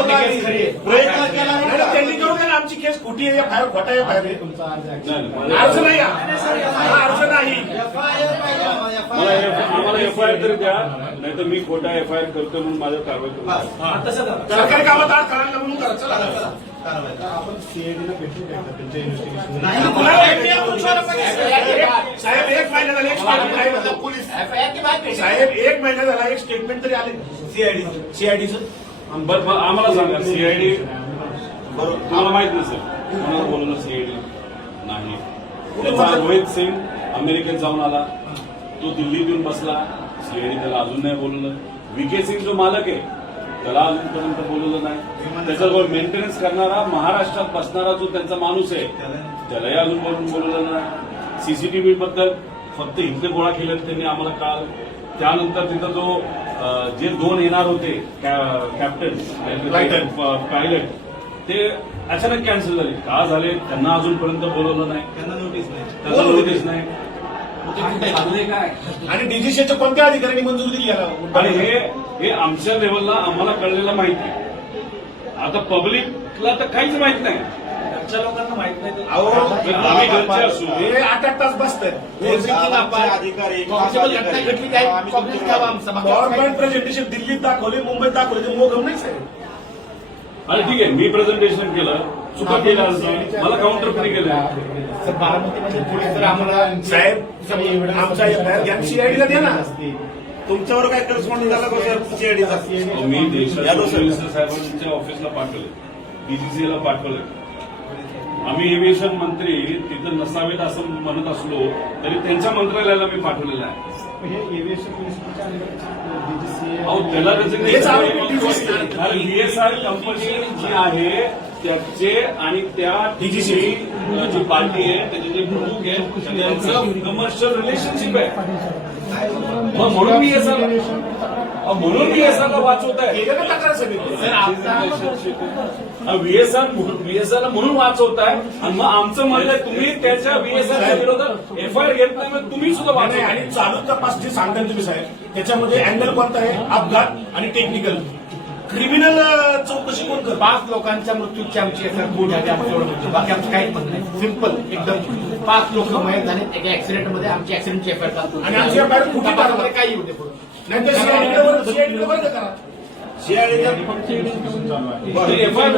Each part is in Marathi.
प्रयत्न केला नाही. त्यांनी करू द्या ना, आमची केस खोटी आहे, फायर खोटा आहे, फायर आहे. तुमचा अर्ज अर्ज नाही हा. हा अर्ज नाही. आम्हाला एफआयआर तरी द्या, नाही तर मी खोटा एफआयआर करतो म्हणून माझ्यावर कारवाई करू. सरकारी कामात आज करायला म्हणून करा. चला आपण सीआयडीला भेटू शकता त्यांच्या इन्व्हेस्टिगेशन. साहेब एक महिना झाला एक स्टेटमेंट आहे मतलब पोलीस साहेब एक महिना झाला एक स्टेटमेंट तरी आले सीआयडीचं. बरं आम्हाला सांगा, सीआयडी तुम्हाला माहित नसेल, कोणाला बोलवलं सीआयडी नाही. त्याचा रोहित सिंग अमेरिकेत जाऊन आला, तो दिल्लीत येऊन बसला, सीआयडी त्याला अजून नाही बोलवलं. व्हीके सिंग जो मालक आहे त्याला अजूनपर्यंत बोलवलं नाही. त्याच्याजवळ मेंटेनन्स करणारा महाराष्ट्रात बसणारा जो त्यांचा माणूस आहे त्यालाही अजून बोलवलं नाही. सीसीटीव्ही बद्दल फक्त इथले गोळा केले त्यांनी आम्हाला काल. त्यानंतर तिथं जो जे 2 येणार होते कॅप्टन पायलट ते अचानक कॅन्सल झाले. का झाले त्यांना अजूनपर्यंत बोलवलं नाही, त्यांना नोटीस नाही. आणि डीजीसीच्या कोणत्या अधिकाऱ्यांनी मंजुरी दिली याला? आणि हे आमच्या लेवलला आम्हाला कळलेलं माहिती आहे. आता पब्लिकला तर काहीच माहित नाही. लोकांना माहित नाही. आम्ही घरचे असू, हे 8 तास बसतात. गव्हर्नमेंट प्रेझेंटेशन दिल्लीत दाखवले, मुंबईत दाखवले, ते मोगम नाही साहेब. आणि ठीक आहे, मी प्रेझेंटेशन केलं, चुका केल्या मला काउंटर फ्री केलं. बारामतीमध्ये पोलीस जर आम्हाला साहेब आमचा सीआयडीला द्या ना. तुमच्यावर काय करस्पॉन्डिंग झाला का सर सीआयडीचा? मी देशाच्या मिनिस्टर साहेबांच्या ऑफिसला पाठवले, डीजीसीला पाठवले. आम्ही एव्हिएशन मंत्री तिथं नसावेत असं म्हणत असलो तरी त्यांच्या मंत्रालयाला मी पाठवलेलं आहे. हे एव्हिएशन मिनिस्टरच्या डीजीसी अहो त्याला व्हीएसआर कंपनी जी आहे त्याचे आणि त्या डीजीसी जी पार्टी आहे त्याचे जे प्रमुख आहे त्यांचं कमर्शियल रिलेशनशिप आहे. मग म्हणून व्हीएसआरला वाचवत आहे. व्हीएसआरला म्हणून वाचवत आहे. आणि मग आमचं म्हणणं आहे तुम्ही त्याच्या व्हीएसआरच्या विरोधात एफआयआर घेत नाही, मग तुम्ही सुद्धा वाचवत. आणि चालू तपास जे सांगताय तुम्ही साहेब त्याच्यामध्ये अँगल कोणता आहे? अपघात आणि टेक्निकल. क्रिमिनल चौकशी कोण करतं? 5 लोकांच्या मृत्यूची आमची बाकी आमचं काहीच म्हणणं नाही. सिंपल एकदम. 5 लोक मयत झाले एका ऍक्सिडेंटमध्ये. आमची ऍक्सिडेंटची एफआयआर टाकतो आणि आमची एफआयआर कुठे टाकणार? काही येऊ दे पुढे. नाही तर सीआयडीला वर्ग करा. सीआयडीचा एफआयआर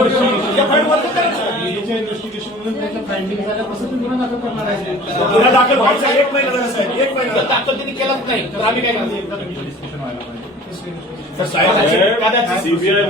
वर्ग करा. इन्व्हेस्टिगेशन म्हणून त्याच्या फाइंडिंग झाल्यापासून तुम्ही गुन्हा दाखल करणार आहे. गुन्हा दाखल व्हायचा 1 महिना झाला साहेब. 1 महिना जर दाखल त्यांनी केलाच नाही तर आम्ही काय करतो? डिस्कशन व्हायला पाहिजे. साहेब सीबीआय